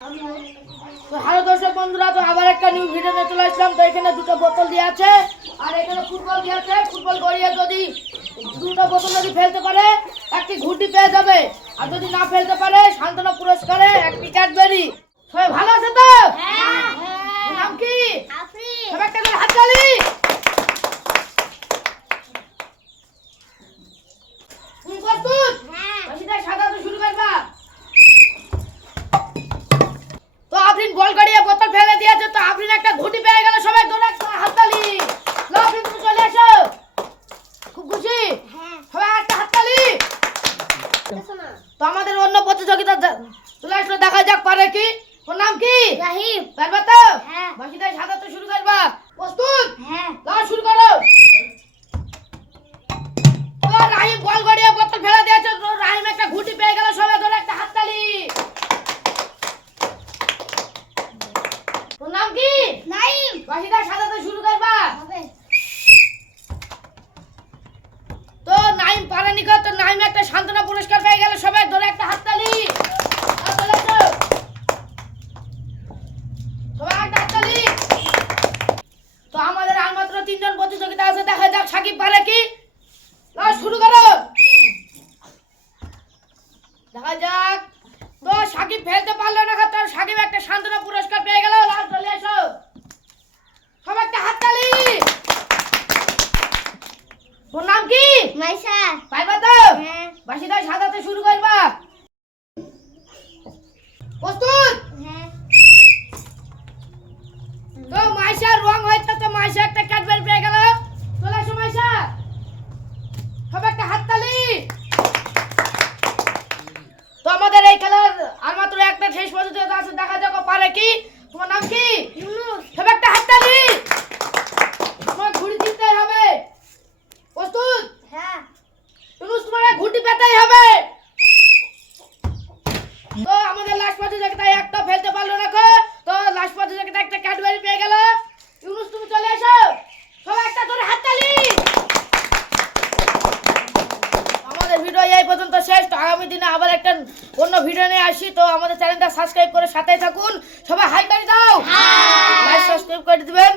তো হ্যালো দর্শক বন্ধুরা, তো আবার একটা নিউ ভিডিও নিয়ে চলে আসলাম। তো এখানে দুটো বোতল দিয়ে আছে আর এখানে ফুটবল দিয়ে আছে। ফুটবল গড়িয়ে যদি দুটো বোতল যদি ফেলতে পারে একটি ঘুটি পেয়ে যাবে, আর যদি না ফেলতে পারে সান্ত্বনা পুরস্কারে একটি ক্যাডবেরি। সবাই ভালো আছে তো? হ্যাঁ। নাম কি? আফরিন। সবাই একটা করে হাততালি। তুমি প্রস্তুত? হ্যাঁ। বসিদার সাদা তো শুরু করবা। তো আফরিন বল গড়িয়ে বোতল ফেলে দিয়েছে, তো আফরিন একটা ঘুটি পেয়ে গেল। সবাই ধরে একটা হাততালি। নাও আফরিন, তুমি চলে এসো। খুব খুশি? হ্যাঁ। সবাই একটা হাততালি। শোনা। তো আমাদের অন্য প্রতিযোগিতা চলে আসলো, দেখা যাক পারে কি। ওর নাম কি? রাহিম। পারবা তো? হ্যাঁ। বসিদার সাদা তো শুরু করবা। প্রস্তুত? হ্যাঁ। নাও শুরু করো। তো রাহিম বল গড়িয়ে বোতল ফেলে দিয়েছে, তো রাহিম একটা ঘুটি পেয়ে গেল। সবাই ধরে একটা হাততালি। ওর নাম কি? নাইম। বাকিটা সাজাতে শুরু করবা। হবে। তো নাইম পারেনি কো, তো নাইম একটা সান্ত্বনা পুরস্কার পেয়ে গেল। সবাই ধরে একটা হাততালি। আর চলে এসো। সবাই একটা হাততালি। তো আমাদের আর মাত্র তিনজন প্রতিযোগিতা আছে, দেখা যাক সাকিব পারে কি। নাও শুরু করো। দেখা যাক। তো সাকিব ফেলতে পারলো না, তো সাকিব একটা সান্ত্বনা পুরস্কার পেয়ে গেল। লাল চলে এসো। সবাই একটা হাততালি। ওর নাম কি? মাইশা। পারবা তো? হ্যাঁ। বাসিদার সাজাতে শুরু করবা। প্রস্তুত? হ্যাঁ। তো মাইশার রং হয়েছে, তো মাইশা একটা ক্যাডবেরি পেয়ে গেল। চলে এসো মাইশা। সব একটা হাততালি। তো আমাদের এই খেলার আর মাত্র একটা শেষ পর্যন্ত আছে, দেখা যাক ও পারে কি। তোমার নাম কি? ইউনুস। সব একটা হাততালি। তোমার ঘুড়ি দিতে হবে। প্রস্তুত? হ্যাঁ। ইউনুস, তোমার ঘুড়ি পেতেই হবে। তো আমাদের লাস্ট প্রতিযোগিতায় একটা ফেলতে পারলো না কো, তো লাস্ট প্রতিযোগিতায় একটা ক্যাডবেরি পেয়ে গেল। ইউনুস, তুমি চলে এসো। সবাই একটা করে হাততালি। আমাদের ভিডিও এই পর্যন্ত শেষ। তো আগামী দিনে আবার একটা অন্য ভিডিও নিয়ে আসি। তো আমাদের চ্যানেলটা সাবস্ক্রাইব করে সাথেই থাকুন। সবাই হাই করে দাও, লাইক সাবস্ক্রাইব করে দিবেন।